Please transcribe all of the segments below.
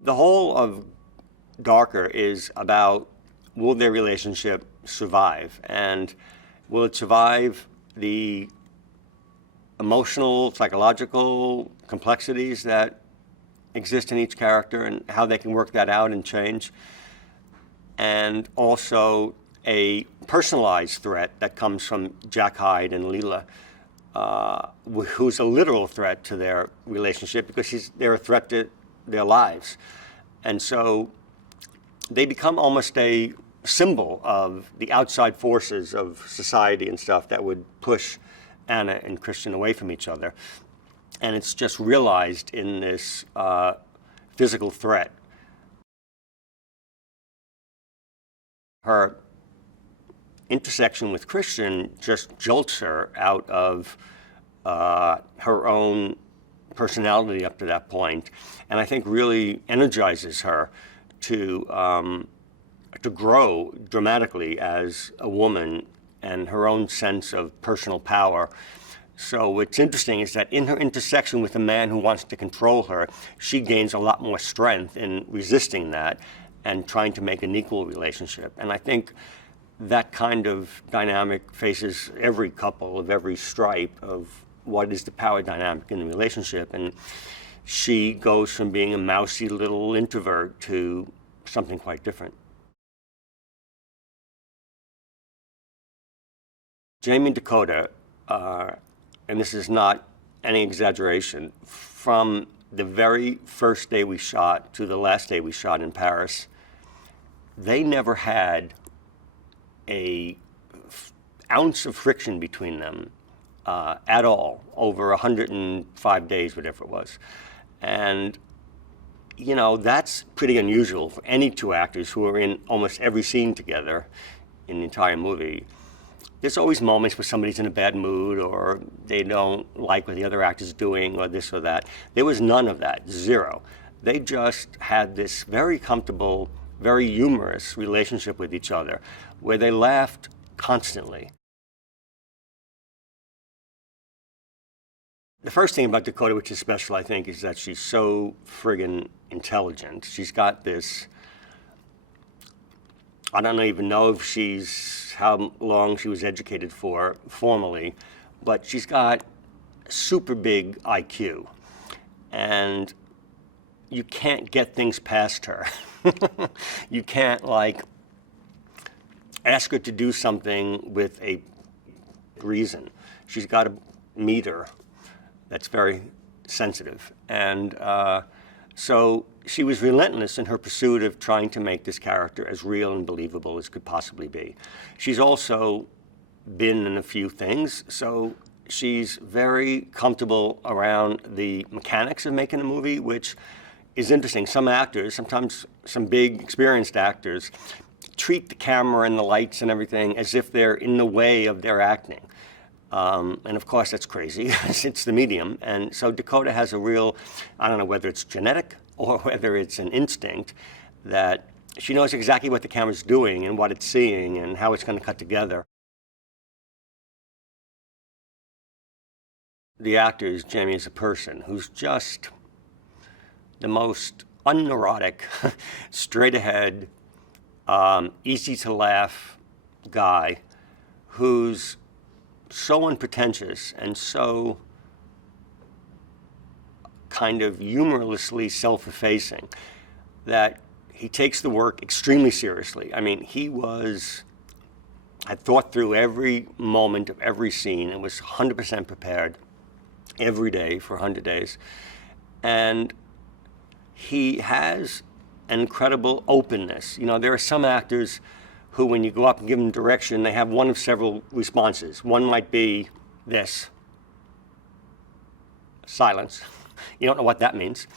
The whole of Darker is about, will their relationship survive? And will it survive the emotional, psychological complexities that exist in each character and how they can work that out and change? And also a personalized threat that comes from Jack Hyde and Leela, who's a literal threat to their relationship because they're a threat to their lives. And so they become almost a symbol of the outside forces of society and stuff that would push Anna and Christian away from each other. And it's just realized in this physical threat. Her intersection with Christian just jolts her out of her own personality up to that point, and I think really energizes her to grow dramatically as a woman and her own sense of personal power. So what's interesting is that in her intersection with a man who wants to control her, she gains a lot more strength in resisting that and trying to make an equal relationship. And I think that kind of dynamic faces every couple of every stripe of what is the power dynamic in the relationship. And she goes from being a mousy little introvert to something quite different. Jamie and Dakota, and this is not any exaggeration, from the very first day we shot to the last day we shot in Paris, they never had an ounce of friction between them at all over 105 days, whatever it was. And, you know, that's pretty unusual for any two actors who are in almost every scene together in the entire movie. There's always moments where somebody's in a bad mood or they don't like what the other actor's doing or this or that. There was none of that, zero. They just had this very comfortable, very humorous relationship with each other where they laughed constantly. The first thing about Dakota, which is special, I think, is that she's so friggin' intelligent. She's got this, I don't even know if how long she was educated for formally, but she's got super big IQ. And you can't get things past her. You can't, like, ask her to do something with a reason. She's got a meter that's very sensitive. And so she was relentless in her pursuit of trying to make this character as real and believable as could possibly be. She's also been in a few things, so she's very comfortable around the mechanics of making a movie, which is interesting. Some actors, sometimes some big experienced actors, treat the camera and the lights and everything as if they're in the way of their acting. And of course that's crazy, it's the medium. And so Dakota has a real, I don't know whether it's genetic or whether it's an instinct, that she knows exactly what the camera's doing and what it's seeing and how it's going to cut together. The actor is Jamie as a person who's just the most unneurotic, straight ahead, easy to laugh guy who's so unpretentious and so kind of humorlessly self-effacing that he takes the work extremely seriously. I mean, had thought through every moment of every scene and was 100% prepared every day for 100 days. And he has an incredible openness. You know, there are some actors who, when you go up and give them direction, they have one of several responses. One might be this, silence. You don't know what that means.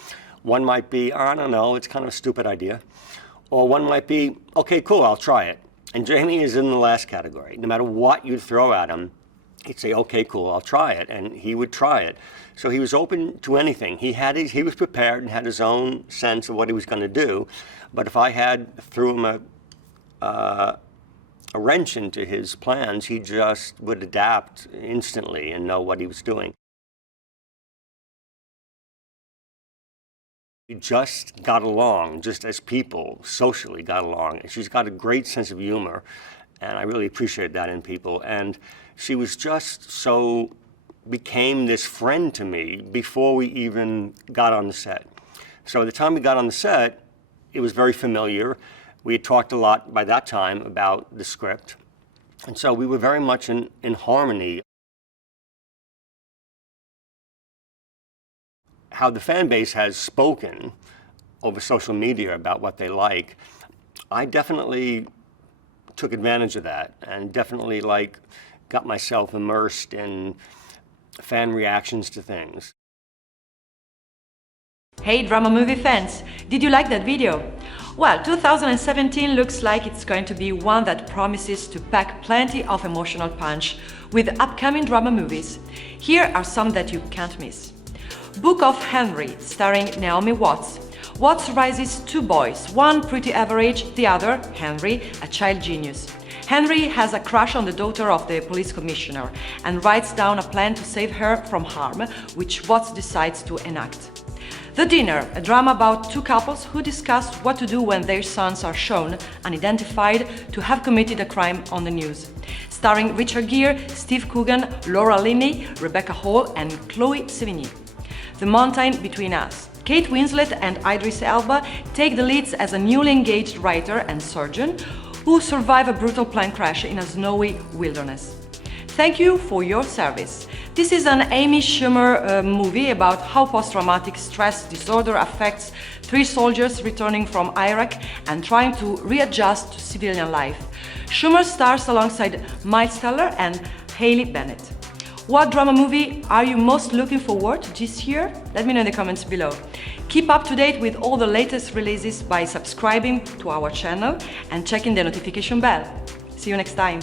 One might be, I don't know, it's kind of a stupid idea. Or one might be, okay, cool, I'll try it. And Jamie is in the last category. No matter what you throw at him, he'd say, okay, cool, I'll try it. And he would try it. So he was open to anything. He was prepared and had his own sense of what he was going to do. But if I threw him a wrench into his plans, he just would adapt instantly and know what he was doing. We just got along, just as people, socially got along. And she's got a great sense of humor, and I really appreciate that in people. And she was just became this friend to me before we even got on the set. So at the time we got on the set, it was very familiar. We had talked a lot by that time about the script. And so we were very much in harmony. How the fan base has spoken over social media about what they like, I definitely took advantage of that and definitely got myself immersed in fan reactions to things. Hey drama movie fans, did you like that video? Well, 2017 looks like it's going to be one that promises to pack plenty of emotional punch with upcoming drama movies. Here are some that you can't miss. Book of Henry, starring Naomi Watts. Watts raises two boys, one pretty average, the other, Henry, a child genius. Henry has a crush on the daughter of the police commissioner and writes down a plan to save her from harm, which Watts decides to enact. The Dinner, a drama about two couples who discuss what to do when their sons are shown, unidentified, to have committed a crime on the news. Starring Richard Gere, Steve Coogan, Laura Linney, Rebecca Hall and Chloe Sevigny. The Mountain Between Us. Kate Winslet and Idris Elba take the leads as a newly engaged writer and surgeon who survive a brutal plane crash in a snowy wilderness. Thank you for your service. This is an Amy Schumer movie about how post-traumatic stress disorder affects three soldiers returning from Iraq and trying to readjust to civilian life. Schumer stars alongside Miles Teller and Haley Bennett. What drama movie are you most looking forward to this year? Let me know in the comments below. Keep up to date with all the latest releases by subscribing to our channel and checking the notification bell. See you next time.